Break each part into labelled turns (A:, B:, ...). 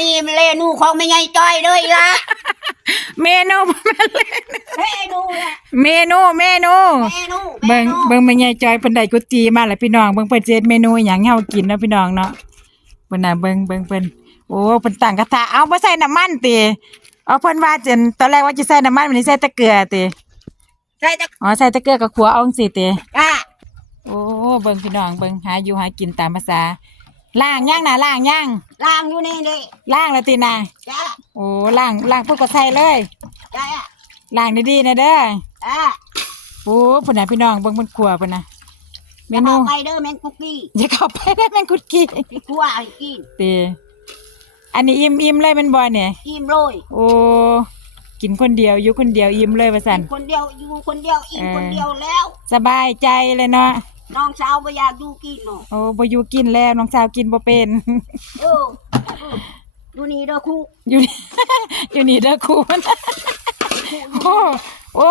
A: นี้เมนูของแม่ใหญ่จ้อยเลยล่ะ
B: เมนูบ่แม่นเลย
A: เมนูแหละ
B: เมนูเมนู
A: เมนู
B: เบิ่ง
A: มนู
B: เบิ่งแม่ใหญ่จอยเพิ่นได้กุจีมาแล้วพี่น้องเบิ่งเพิ่นสิเฮ็ดเมนูหยังให้เฮากินเนาะพี่น้องเนาะเพิ่นน่ะเบิ่งเบิ่งเพิ่นโอ้เพิ่นตั้งกระทะเอาบ่ใส่น้ำมันติเอาเพิ่นว่าจังตอนแรกว่าจะใส่น้ำมันวันนี้ใส่แต่เกลือติ
A: ใส่ตะ
B: อ๋อใส่แต่เกลือกับขัวเอาจังซี่ติ
A: กร้า
B: โอ้เบิ่งพี่น้องเบิ่งหาอยู่หากินตามภาษา ล้างย่างน่ะล้างย่าง
A: ล้างอยู่นี่นี่
B: ล้างแล้วติน่ะ
A: จ้า
B: โอ้ล้างล้างปุ๊บก็ใส่เลย
A: จ้า
B: ล้างดีๆนะเด้อ
A: อ่า
B: โอ้พุ่นน่ะพี่น้องเบิ่งเพิ่นขัวพุ่นน่ะเมนู
A: เอาไปเด้อแมงกุกกี้
B: อย่าเข้าไปได้แม่งกุดกี้
A: ที่คั่วให้กิน
B: เตอันนี้อิ่มอิ่มเลยแมันบ่เนี่ย
A: อิ่มเลย
B: โอ้กินคนเดียวอยู่คนเดียวอิ่มเลยว่าซั่น
A: คนเดียวอยู่คนเดียวอิ่ม
B: เออ
A: คนเดียวแล้ว
B: สบายใจเลยเนาะ
A: น้องสาวบ่อยากอยู่กินเนาะ
B: โอ้บ่อยู่กินแล้วน้องสาวกินบ่เป็น
A: เออเออดูนี่เด้อครู
B: อยู่นี่ อยู่นี่เด้อครูมันโอ้โอ้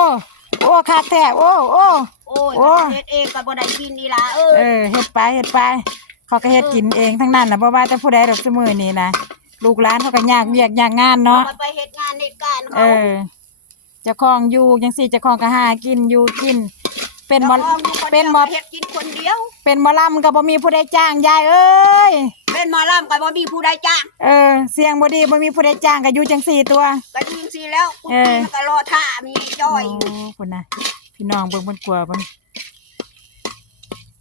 B: โอ้คักแท้โอ้โอ้
A: โอ้ย
B: โอ้
A: เฮ็ดเองก็บ่ได้กินนี่ล่ะเออ
B: เออเฮ็ดไปเฮ็ดไป เขาก็เฮ็ดกินเองทั้งนั้นน่ะบ่ว่าแต่ผู้ใดดอกซุมื้อนี้นะลูกหลานเขาก็ยากเวียกยากงานเนาะ
A: เอาไปเฮ็ดงานเหตุการณ์
B: เอ
A: เขา
B: อเจ้าของอยู่จังซี่เจ้าของก็หากินอยู่กิน เป็นหมอ
A: จ้าของอยู่ค
B: เป็น
A: ดียว
B: หมอ
A: เฮ็ดกินคนเดียว
B: เป็นหมอลำก็บ่มีผู้ใดจ้างยายเอ้ย
A: เป็นหมอลำก็บ่มีผู้ใดจ้าง
B: เออ เสียงบ่ดีบ่มีผู้ใดจ้างก็อยู่จังสี่ตัว
A: ก็ยิงสิแล้วกู
B: เออ
A: กินก็รอท่ามีจ้อย
B: โอ้พุ่นน่ะพี่น้องเบิ่งเพิ่นกลัวเพิ่น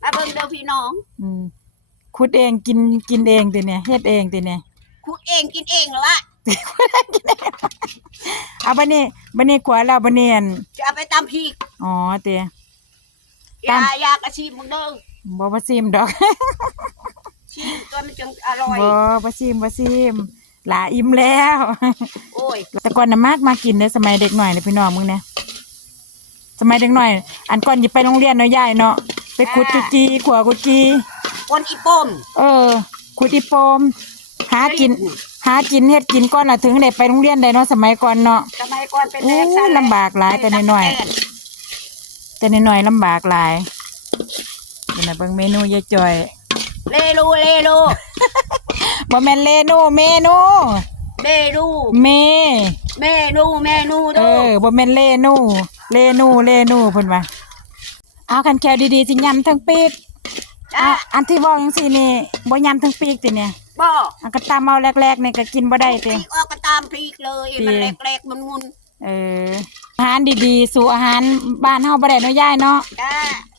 A: มาเบิ่งเด้อพี่น้อง
B: อืมขุดเองกินกินเองติเนี่ยเฮ็ดเองติเนี่ย
A: ขุดเองกินเองเหรอวะ
B: เอาบัดนี้บัดนี้กลัวแล้วบัดนี้อั่น
A: จะเอาไปตำพริก
B: อ๋อเตะ
A: ยา
B: ตำ
A: ยากระชีมึงเด้อ
B: บ่บ่ซิมดอก
A: ชิมตัวมันจึงอร่อย
B: บ่บ่ซิมบ่ซิมหลาอิ่มแล้ว
A: โอ้ย
B: แต่ก่อนน่ะมากมากินเด้อสมัยเด็กหน่อยเด้อพี่น้องมึงเนี่ยสมัยเด็กหน่อย อันก่อนสิไปโรงเรียนเนาะยายเนาะไปขุดกุจีขัวกุจี
A: คนอีป้ม
B: เออขุดอีโปมหากิน หากินเฮ็ดกินก่อนน่ะถึงได้ไปโรงเรียนได้เนาะสมัยก่อนเนาะ
A: สมัยก่อนเป็น
B: โอ้
A: แรง
B: ลำบากหลายแต่น้อยๆ แต่น้อยๆลำบากหลายเดี๋ยวนะเบิ่งเมนูยายจอย
A: เลลูเลลู
B: บ่แม่นเลนูเมนู
A: เลลู
B: เม
A: เมนูเมนู
B: เอ
A: เด้อ
B: อบ่แม่นเลนู เลนูเลนูเพิ่นว่าเอาคันแควดีๆสิยำทั้งปีก
A: จ้า
B: อะอันที่เว้าจังซี่นี่บ่ยำทั้งปีกติเนี่ย
A: บ่
B: อันก็ตามเอาแรกๆนี่ก็กินบ่ได้
A: พ
B: ติ
A: ริกออกก็ตามพริกเลย
B: ดี
A: มันเล็กๆมันมุน
B: เออ อาหารดีๆ สู่อาหารบ้านเฮาบ่ได้เนาะยายเนาะ
A: จ้า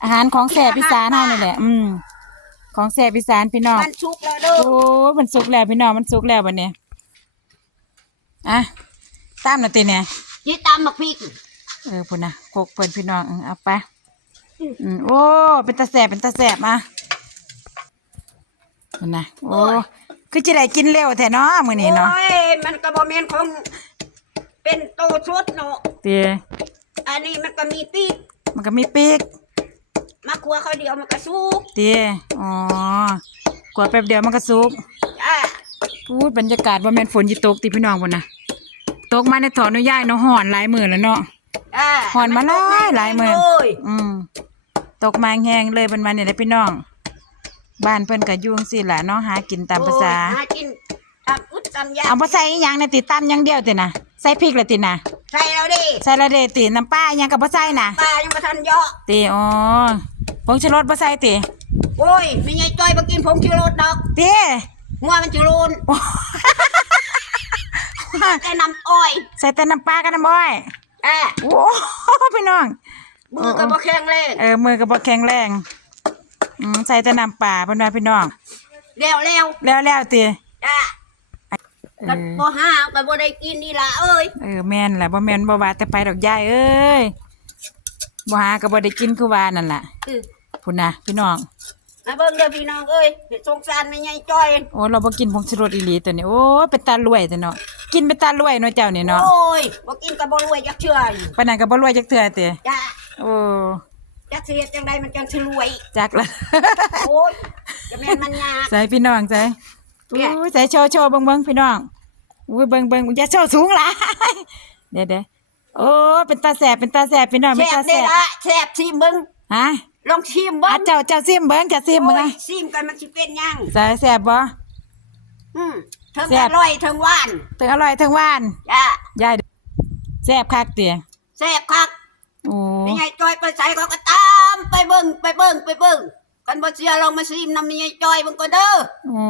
B: อาหารของแซ่บอีสานเฮานี่แหละอืมของแซ่บอีสานพี่น้อง
A: มันชุกแล้วเด้อ
B: โอ้ยมันสุกแล้วพี่น้องมันสุกแล้วบัดนี้อะตามน่ะติเนี่ย
A: ยี่ตามมาพริก
B: เออพุ่นน่ะกกเพิ่นพี่น้องเออเอาไปอืมโอ้เป็นตาแสบเป็นตาแสบอะพุ่นน่ะโอ้คือจะได้กินเร็วแท้เนาะมื้อนี้เนาะ
A: โอ้ยมันก็บ่แม่นของ เป็นโตสดเนาะ
B: เตี
A: อันนี้มันก็มีปีก
B: มันก็มีปีก
A: มาครัวเขาวเดียวมันก็สุก
B: เตีอ๋อกว่าแป๊บเดียวมันก็สุก
A: จ้า
B: พูดบรรยากาศว่าแม่นฝนสิตกติพี่น้องพุ่นน่ะตกมาในถอนอนุญาตเนาะฮ้อนหลายมื้อแล้วเนาะ
A: จ้า
B: หอนมาหลายหลายมื้อ
A: เลย
B: อืมตกมาแห้งเลยเป็นมาเนี่ยแหละพี่น้อง บ้านเพิ่นก็อยู่จังซี่ล่ะเนาะหากินตามภาษา
A: โอ้ยหากินตามอุดตามยา
B: เอาบ่ใส่อีหยังในติตำอย่างเดียวตินะใส่พริกละตินะ
A: ใช่แล้วดิ
B: ใส่ละเดติน้ำปลาอีหยังก็บ่ใส่นะ
A: ปลายังมาทันเยอะ
B: ติอ๋อผงชูรสบ่ใส่ติ
A: โอ้ยไม่ใช่จ้อยมากินผงชูรสดอก
B: ติ
A: งัวมันชูรนแต่น้ำอ้อย
B: ใส่แต่น้ำปลากับน้ำอ้อย
A: แอะ
B: โอ้พี่น้อง
A: มือก็บ่แข็งแรง
B: เออมือก็บ่แข็งแรงอืมใส่แต่น้ำปลาเพิ่นว่าพี่น้อง
A: แล้วแล้ว
B: แล้วแล้วติ
A: จ้า
B: เอ
A: ก็
B: อ
A: บ่ห้าก็บ่ได้กินนี่ล่ะเอ้ย
B: เออแม่นแหละบ่แม่นบ่ว่าแต่ไปดอกยายเอ้ยบ่หาก็บ่ได้กินคือว่านั่นล่ะ
A: อือ
B: พุ่นน่ะพี่น้อง
A: มาเบิ่งเด้อพี่น้องเอ้ยเห็นสงสารไม่ใหญ่จ้อย
B: โอ้เราบ่กินผงชูรสอีหลีตัวนี้โอ้ยเป็นตารวยตัวเนาะกินเป็นตารวยเนาะเจ้านี่เนาะ
A: โอ้ยบ่กินก็บ่รวยจักเชื่ออยู่
B: ปานนั้นก็บ่รวยจักเทื่อติ
A: จ้า
B: โอ้
A: จักสิเฮ็ดจังไดมันจังสิรวย
B: จักละ
A: โอ้ยจะแม่นมันยาก
B: ใส่พี่น้องใส่
A: เนี่ย
B: โอ้ยใส่โชว์โชว์เบิ่งเบิ่งพี่น้องอุ้ยเบิ่งเบิ่งอย่าโชว์สูงหลายเดี๋ยวเดี๋ยวโอ้ยเป็นตาแสบเป็นตาแสบพี่น้องเป็น
A: แซ่บ
B: ตาแส
A: เด้
B: บ
A: ละแซ่บชิมเบิ่ง
B: ฮะ
A: ลองชิม
B: อะ
A: เบิ่ง
B: เจ้าเจ้าซิมเบิ่งจะซิมเบิ่ง
A: โอ้
B: อะ
A: ยชิมกันมันสิเป็นหยัง
B: ใส่แสบบ่
A: อืมเทิง
B: แซ่
A: อบ ร่อยเทิงหวาน
B: ถึงอร่อยถึงหวาน
A: จ้ายา
B: ยแซ่บคักเตีย
A: แซ่บคัก
B: โอ้
A: มีไงจอยไปใส่เขาก็ตามไปเบิ่งไปเบิ่งไปเบิ่ง กันบ่เชื่อลองมาซิมนำมีไงจอยเบิ่งก็เด้อ
B: โอ้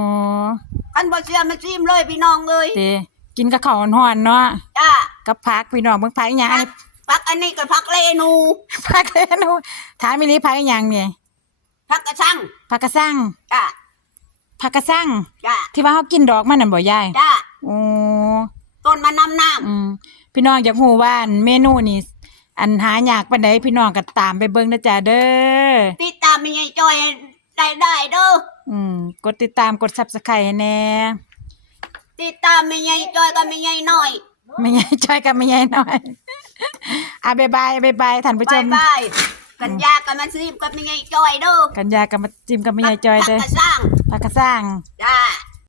A: กันบ่เชื่อมาซิมเลยพี่น้องเอ้ย
B: เตกินกับข้าวร้อนๆเนาะ
A: จ้า
B: กับผักพี่น้องเบิ่งผักอีหยังอัน
A: พัก
B: นี้
A: พักอันนี้ก็พักเลนู
B: ผักเลยหนูถามอีหลีผักอีหยังเนี่ย
A: พักกระชัง
B: ผักกระซัง
A: จ้า
B: ผักกระซัง
A: จ้า
B: ที่ว่าเฮากินดอกมันน่ะบ่ยาย
A: จ้า
B: โอ้
A: ต้นมะนำน้
B: อืมพี่น้องอยากรู้ว่าอันเมนูนี่อันหายากปานใดพี่น้องก็ตามไปเบิ่งนะจ๊ะเด้อำ
A: ติดตามมีไง จอยได้ได้เด้อ
B: อืม กดติดตามกด Subscribe ให้แน่
A: ติดตามมีไงจอยก็มีไงน้อย
B: ไม่ใหญ่ช่วยกันไม่ใหญ่หน่อยอะบ๊ายบายบ๊ายบายท่านผู้ช
A: บาย
B: ม
A: บายกันยากันมาซิมกับมีไงจอยเด้อ
B: กันยากับมาจิ้มกับไม่ใหญ่จอยเด้อ
A: พักกระสร้าง
B: ผักกระสร้าง
A: จ้า